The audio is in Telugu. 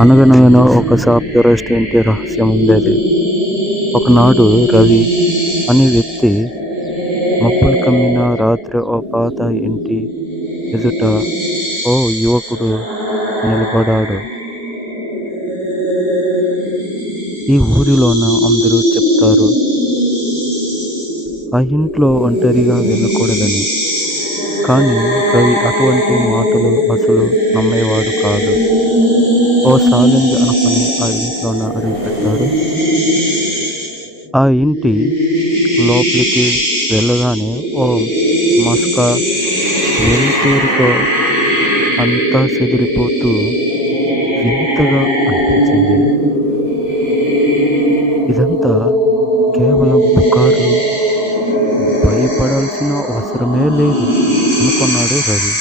అనగనగా ఒక సాఫ్ట్‌వేర్ ఇంటి రహస్యం ఉండేది. ఒకనాడు రవి అనే వ్యక్తి మబ్బులు కమ్మిన రాత్రి ఓ పాత ఇంటి ఎదుట ఓ యువకుడు నిలబడ్డాడు. ఈ ఊరిలోన అందరూ చెప్తారు ఆ ఇంట్లో ఒంటరిగా వెళ్ళకూడదని. కానీ రవి అటువంటి మాటలు అసలు నమ్మేవాడు కాదు. ఓ ఛాలెంజ్ అనుకుని ఆ ఇంట్లోన అడుగుపెట్టాడు. ఆ ఇంటి లోపలికి వెళ్ళగానే ఓ మసక వెలుతురుతో అంతా చెదిరిపోతూ వింతగా అనిపించింది. ఇదంతా కేవలం పుకార్లు, భయపడాల్సిన అవసరమే లేదు అనుకున్నాడు రవి.